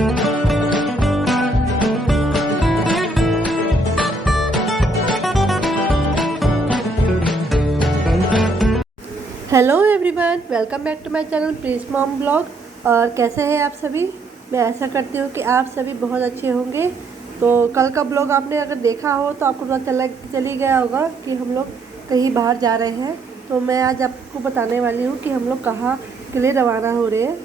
Hello everyone, welcome back to my channel please mom blog. और कैसे हैं आप सभी? मैं ऐसा करती हूँ कि आप सभी बहुत अच्छे होंगे। तो कल का ब्लॉग आपने अगर देखा हो तो आपको पता चली गया होगा कि हम लोग कहीं बाहर जा रहे हैं। तो मैं आज आपको बताने वाली हूँ कि हम लोग कहाँ के लिए रवाना हो रहे हैं।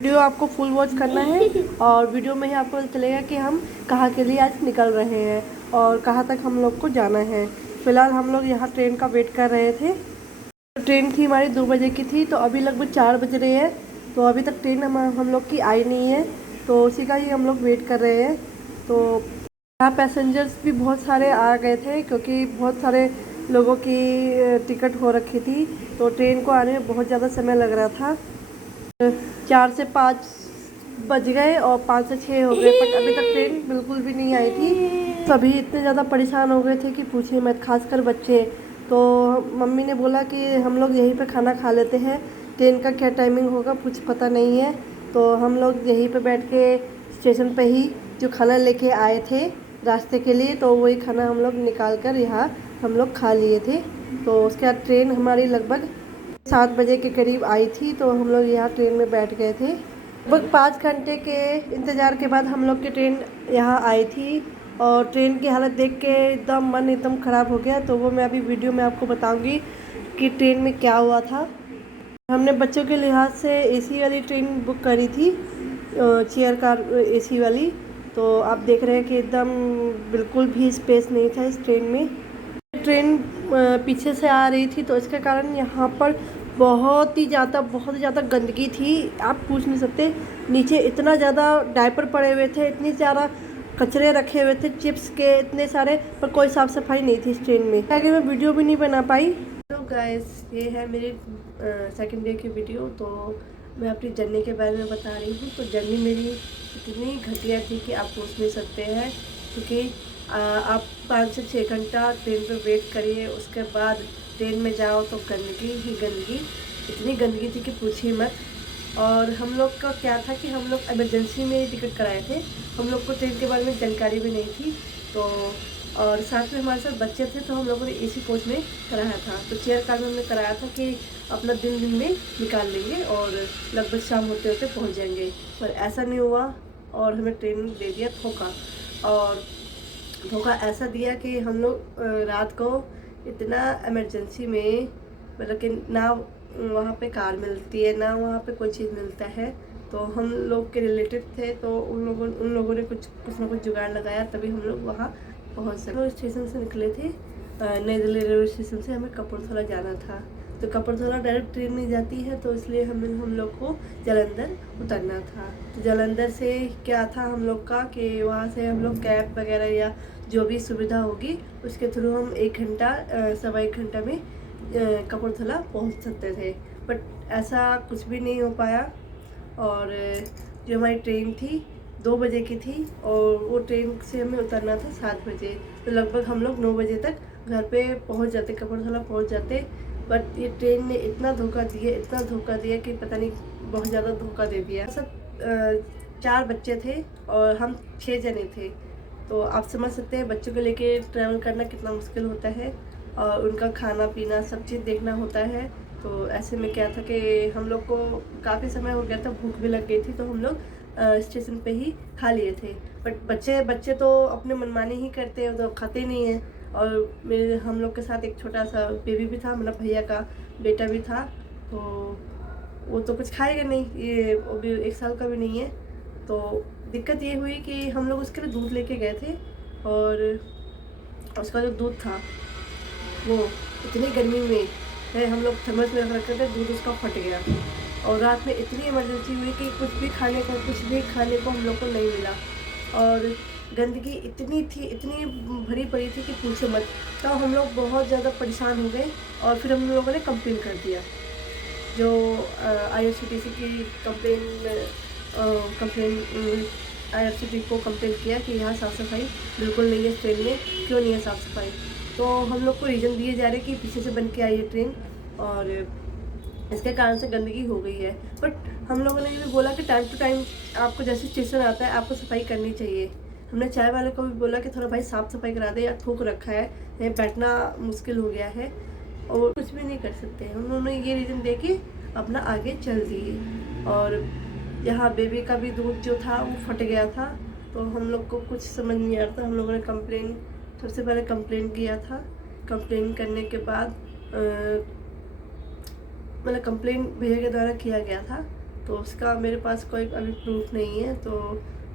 वीडियो आपको फुल वॉच करना है और वीडियो में ही आपको पता चलेगा कि हम कहाँ के लिए आज निकल रहे हैं और कहाँ तक हम लोग को जाना है। फ़िलहाल हम लोग यहाँ ट्रेन का वेट कर रहे थे। ट्रेन थी हमारी 2 बजे की थी, तो अभी लगभग 4 बज रहे हैं। तो अभी तक ट्रेन हम लोग की आई नहीं है, तो उसी का ही हम लोग वेट कर रहे हैं। तो यहाँ पैसेंजर्स भी बहुत सारे आ गए थे क्योंकि बहुत सारे लोगों की टिकट हो रखी थी। तो ट्रेन को आने में बहुत ज़्यादा समय लग रहा था। 4 से 5 बज गए और 5 से 6 हो गए, पर अभी तक ट्रेन बिल्कुल भी नहीं आई थी। सभी इतने ज़्यादा परेशान हो गए थे कि पूछिए मत, खासकर बच्चे। तो मम्मी ने बोला कि हम लोग यहीं पे खाना खा लेते हैं, ट्रेन का क्या टाइमिंग होगा कुछ पता नहीं है। तो हम लोग यहीं पे बैठ के स्टेशन पे ही जो खाना लेके आए थे रास्ते के लिए, तो वही खाना हम लोग निकाल कर यहाँ हम लोग खा लिए थे। तो उसके बाद ट्रेन हमारी लगभग 7 बजे के करीब आई थी, तो हम लोग यहाँ ट्रेन में बैठ गए थे। लगभग 5 घंटे के इंतज़ार के बाद हम लोग की ट्रेन यहाँ आई थी और ट्रेन की हालत देख के एकदम मन एकदम ख़राब हो गया। तो वो मैं अभी वीडियो में आपको बताऊंगी कि ट्रेन में क्या हुआ था। हमने बच्चों के लिहाज से एसी वाली ट्रेन बुक करी थी, चेयर कार एसी वाली। तो आप देख रहे हैं कि एकदम बिल्कुल भी स्पेस नहीं था इस ट्रेन में। ट्रेन पीछे से आ रही थी, तो इसके कारण यहाँ पर बहुत ही ज़्यादा गंदगी थी, आप पूछ नहीं सकते। नीचे इतना ज़्यादा डायपर पड़े हुए थे, इतनी ज़्यादा कचरे रखे हुए थे चिप्स के इतने सारे, पर कोई साफ़ सफाई नहीं थी इस ट्रेन में। आगे मैं वीडियो भी नहीं बना पाई। तो गाइस, ये है मेरी सेकंड डे की वीडियो। तो मैं अपनी जर्नी के बारे में बता रही हूँ। तो जर्नी मेरी इतनी घटिया थी कि आप सोच नहीं सकते हैं, क्योंकि आप 5 से 6 घंटा ट्रेन पर वेट करिए, उसके बाद ट्रेन में जाओ तो गंदगी ही गंदगी, इतनी गंदगी थी कि पूछिए मत। और हम लोग का क्या था कि हम लोग इमरजेंसी में टिकट कराए थे, हम लोग को ट्रेन के बारे में जानकारी भी नहीं थी। तो और साथ में हमारे साथ बच्चे थे, तो हम लोगों ने एसी कोच में कराया था। तो चेयर कार में हमने कराया था कि अपना दिन में निकाल लेंगे और लगभग शाम होते होते पहुंच जाएंगे, पर ऐसा नहीं हुआ और हमें ट्रेन दे दिया धोखा। और धोखा ऐसा दिया कि हम लोग रात को इतना इमरजेंसी में, मतलब कि ना वहाँ पे कार मिलती है ना वहाँ पे कोई चीज़ मिलता है। तो हम लोग के रिलेटिव थे, तो उन लोगों ने कुछ ना कुछ जुगाड़ लगाया, तभी हम लोग वहाँ पहुँच सके। तो स्टेशन से निकले थे, नई दिल्ली रेलवे स्टेशन से हमें कपूरथला जाना था। तो कपूरथला डायरेक्ट ट्रेन नहीं जाती है, तो इसलिए हम लोग को जालंधर उतरना था। तो जालंधर से क्या था हम लोग का कि वहाँ से हम लोग कैब वगैरह या जो भी सुविधा होगी उसके थ्रू हम 1 घंटा 1.25 घंटा में कपूरथला पहुँच सकते थे। बट ऐसा कुछ भी नहीं हो पाया। और जो हमारी ट्रेन थी 2 बजे की थी और वो ट्रेन से हमें उतरना था 7 बजे। तो लगभग हम लोग 9 बजे तक घर पे पहुंच जाते, कपूरथला पहुंच जाते। बट ये ट्रेन ने इतना धोखा दिया कि पता नहीं, बहुत ज़्यादा धोखा दे दिया। सब 4 बच्चे थे और हम 6 जने थे। तो आप समझ सकते हैं बच्चों को लेके ट्रैवल करना कितना मुश्किल होता है और उनका खाना पीना सब चीज़ देखना होता है। तो ऐसे में क्या था कि हम लोग को काफ़ी समय हो गया था, भूख भी लग गई थी, तो हम लोग स्टेशन पे ही खा लिए थे। बट बच्चे तो अपने मनमानी ही करते हैं, तो खाते नहीं हैं। और हम लोग के साथ एक छोटा सा बेबी भी था, मतलब भैया का बेटा भी था। तो वो तो कुछ खाएगा नहीं, ये वो भी 1 साल का भी नहीं है। तो दिक्कत ये हुई कि हम लोग उसके लिए दूध लेके गए थे और उसका जो दूध था वो इतनी गर्मी में है, हम लोग थर्मस में रख रखे थे, दूध उसका फट गया। और रात में इतनी इमरजेंसी हुई कि कुछ भी खाने को हम लोग को नहीं मिला। और गंदगी इतनी थी, इतनी भरी पड़ी थी कि पूछो मत। तो हम लोग बहुत ज़्यादा परेशान हो गए और फिर हम लोगों ने कंप्लेन कर दिया। जो IRCTC की IRCTC को कंप्लेन किया कि यहाँ साफ़ सफाई बिल्कुल नहीं है, ट्रेन में क्यों नहीं है साफ़ सफाई। तो हम लोग को रीज़न दिए जा रहे कि पीछे से बन के आई है ट्रेन और इसके कारण से गंदगी हो गई है। बट हम लोगों ने ये भी बोला कि टाइम टू टाइम आपको जैसे स्टेशन आता है आपको सफाई करनी चाहिए। हमने चाय वाले को भी बोला कि थोड़ा भाई साफ़ सफाई करा दे, या थूक रखा है, यहाँ बैठना मुश्किल हो गया है और कुछ भी नहीं कर सकते हैं। उन्होंने ये रीज़न दे के अपना आगे चल दिए। और यहाँ बेबी का भी दूध जो था वो फट गया था, तो हम लोग को कुछ समझ नहीं आ रहा था। हम लोगों ने कंप्लेन, सबसे पहले कंप्लेन किया था। कंप्लेन करने के बाद मतलब कंप्लेन भैया के द्वारा किया गया था, तो उसका मेरे पास कोई अभी प्रूफ नहीं है। तो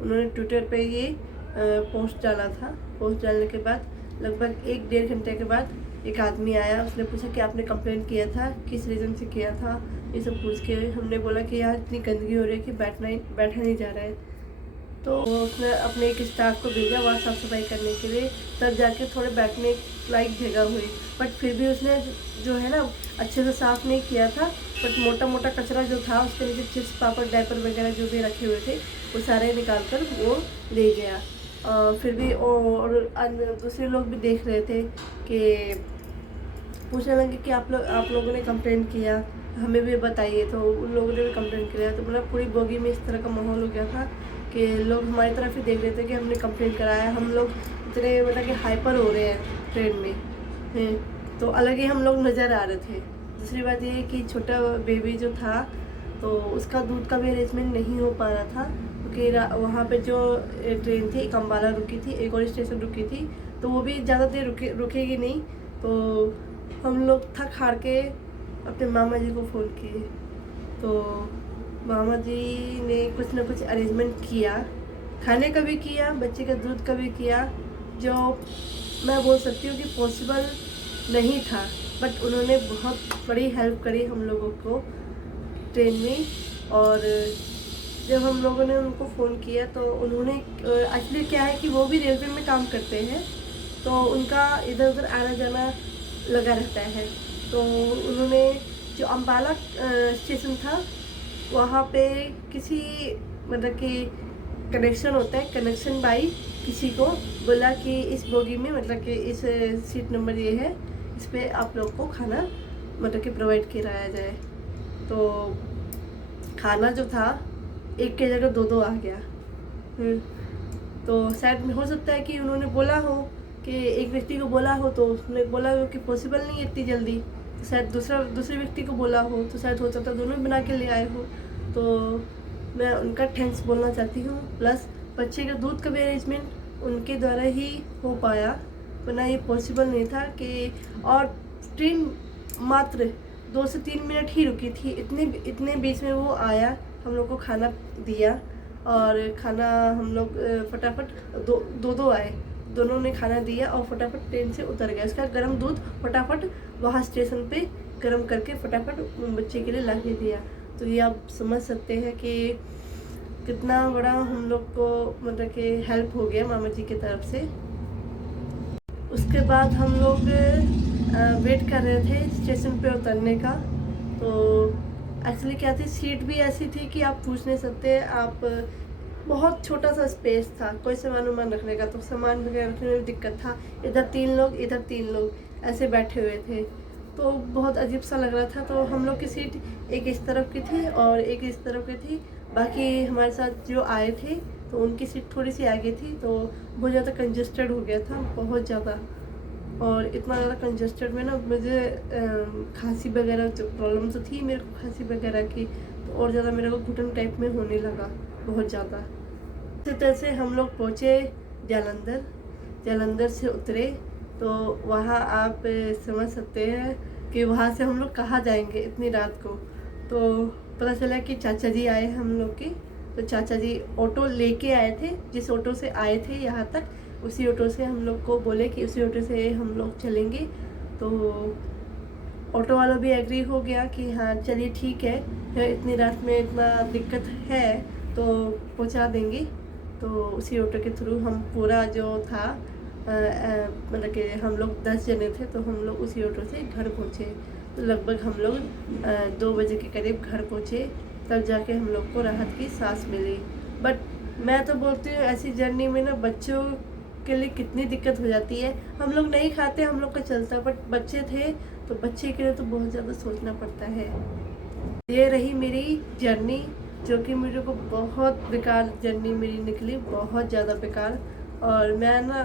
उन्होंने ट्विटर पे ये पोस्ट डाला था। पोस्ट डालने के बाद लगभग 1-1.5 घंटे के बाद एक आदमी आया, उसने पूछा कि आपने कंप्लेन किया था, किस रीज़न से किया था, ये सब पूछ के हमने बोला कि यहाँ इतनी गंदगी हो रही है कि बैठा नहीं जा रहा है। तो उसने अपने एक स्टाफ को भेजा वहाँ साफ़ सफाई करने के लिए, तब जाके थोड़े बैठने लायक जगह हुई। बट फिर भी उसने जो है ना अच्छे से साफ़ नहीं किया था। बट मोटा मोटा कचरा जो था उसके नीचे चिप्स पापड़ डायपर वगैरह जो भी रखे हुए थे वो सारे निकाल कर वो ले गया। फिर भी और दूसरे लोग भी देख रहे थे कि पूछने लगे कि आप लोगों ने कंप्लेंट किया, हमें भी बताइए। तो उन लोगों ने भी कंप्लेंट किया। तो मतलब पूरी बोगी में इस तरह का माहौल हो गया था कि लोग हमारी तरफ ही देख रहे थे कि हमने कंप्लेंट कराया। हम लोग इतने मतलब कि हाइपर हो रहे हैं ट्रेन में हैं, तो अलग ही हम लोग नज़र आ रहे थे। दूसरी बात ये है कि छोटा बेबी जो था तो उसका दूध का भी अरेंजमेंट नहीं हो पा रहा था, क्योंकि वहाँ पे जो ट्रेन थी एक अम्बाला रुकी थी, एक और स्टेशन रुकी थी, तो वो भी ज़्यादा देर रुकेगी नहीं। तो हम लोग थक हार के अपने मामा जी को फ़ोन किए, तो मामा जी ने कुछ ना कुछ अरेंजमेंट किया, खाने का भी किया, बच्चे का दूध का भी किया, जो मैं बोल सकती हूँ कि पॉसिबल नहीं था। बट उन्होंने बहुत बड़ी हेल्प करी हम लोगों को ट्रेन में। और जब हम लोगों ने उनको फ़ोन किया तो उन्होंने एक्चुअली क्या है कि वो भी रेलवे में काम करते हैं, तो उनका इधर उधर आना जाना लगा रहता है। तो उन्होंने जो अम्बाला स्टेशन था वहाँ पे किसी मतलब कि कनेक्शन होता है, कनेक्शन बाई किसी को बोला कि इस बोगी में मतलब कि इस सीट नंबर ये है, इस पर आप लोग को खाना मतलब कि प्रोवाइड कराया जाए। तो खाना जो था एक की जगह 2-2 आ गया। तो शायद हो सकता है कि उन्होंने बोला हो कि एक व्यक्ति को बोला हो, तो उसने बोला हो कि पॉसिबल नहीं है इतनी जल्दी, तो शायद दूसरे व्यक्ति को बोला हो, तो शायद हो सकता है दोनों बना के ले आए हो। तो मैं उनका थैंक्स बोलना चाहती हूँ। प्लस बच्चे का दूध का भी अरेंजमेंट उनके द्वारा ही हो पाया, वरना ये पॉसिबल नहीं था कि। और ट्रेन मात्र 2 से 3 मिनट ही रुकी थी, इतने बीच में वो आया, हम लोग को खाना दिया। और खाना हम लोग फटाफट दो आए, दोनों ने खाना दिया और फटाफट ट्रेन से उतर गया। उसका गर्म दूध फटाफट वहाँ स्टेशन पे गर्म करके फटाफट बच्चे के लिए ला के दिया। तो ये आप समझ सकते हैं कि कितना बड़ा हम लोग को मतलब कि हेल्प हो गया मामा जी की तरफ से। उसके बाद हम लोग वेट कर रहे थे स्टेशन पे उतरने का। तो एक्चुअली क्या थी, सीट भी ऐसी थी कि आप पूछ नहीं सकते। आप बहुत छोटा सा स्पेस था, कोई सामान वामान रखने का, तो सामान वगैरह रखने में दिक्कत था। इधर 3 लोग, इधर 3 लोग ऐसे बैठे हुए थे, तो बहुत अजीब सा लग रहा था। तो हम लोग की सीट एक इस तरफ की थी और एक इस तरफ की थी। बाकी हमारे साथ जो आए थे तो उनकी सीट थोड़ी सी आगे थी, तो बहुत ज़्यादा कंजस्टेड हो गया था, बहुत ज़्यादा। और इतना ज़्यादा कंजस्टेड में ना मुझे खांसी वगैरह जो प्रॉब्लम तो थी मेरे को खांसी वगैरह की, तो और ज़्यादा मेरे को घुटन टाइप में होने लगा बहुत ज़्यादा। इसी तरह से हम लोग पहुँचे जालंधर से उतरे। तो वहाँ आप समझ सकते हैं कि वहाँ से हम लोग कहाँ जाएंगे इतनी रात को। तो पता चला कि चाचा जी आए हम लोग की। तो चाचा जी ऑटो लेके आए थे, जिस ऑटो से आए थे यहाँ तक उसी ऑटो से हम लोग को बोले कि उसी ऑटो से हम लोग चलेंगे। तो ऑटो वाला भी एग्री हो गया कि हाँ चलिए ठीक है, इतनी रात में इतना दिक्कत है तो पहुँचा देंगे। तो उसी ऑटो के थ्रू हम पूरा जो था मतलब कि हम लोग 10 जने थे, तो हम लोग उसी ऑटो से घर पहुँचे। तो लगभग हम लोग 2 बजे के करीब घर पहुँचे, तब जाके हम लोग को राहत की सांस मिली। बट मैं तो बोलती हूँ ऐसी जर्नी में ना बच्चों के लिए कितनी दिक्कत हो जाती है। हम लोग नहीं खाते, हम लोग का चलता, बट बच्चे थे तो बच्चे के लिए तो बहुत ज़्यादा सोचना पड़ता है। ये रही मेरी जर्नी, जो कि मेरे को बहुत बेकार जर्नी मेरी निकली, बहुत ज़्यादा बेकार। और मैं ना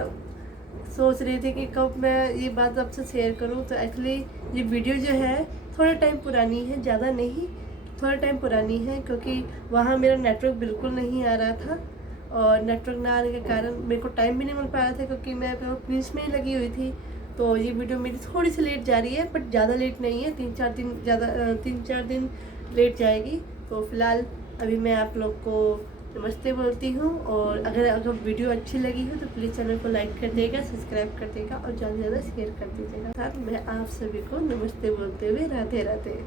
सोच रही थी कि कब मैं ये बात आपसे शेयर करूं। तो एक्चुअली ये वीडियो जो है थोड़ा टाइम पुरानी है, ज़्यादा नहीं, थोड़ा टाइम पुरानी है, क्योंकि वहाँ मेरा नेटवर्क बिल्कुल नहीं आ रहा था। और नेटवर्क ना आने के कारण मेरे को टाइम भी नहीं मिल पा रहा था, क्योंकि मैं पुलिस में ही लगी हुई थी। तो ये वीडियो मेरी थोड़ी सी लेट जा रही है, बट ज़्यादा लेट नहीं है, 3-4 दिन लेट जाएगी। तो फिलहाल अभी मैं आप लोग को नमस्ते बोलती हूँ। और अगर वीडियो अच्छी लगी हो तो प्लीज़ चैनल को लाइक कर देगा, सब्सक्राइब कर देगा और ज़्यादा से ज़्यादा शेयर कर दीजिएगा। साथ मैं आप सभी को नमस्ते बोलते हुए राधे राधे।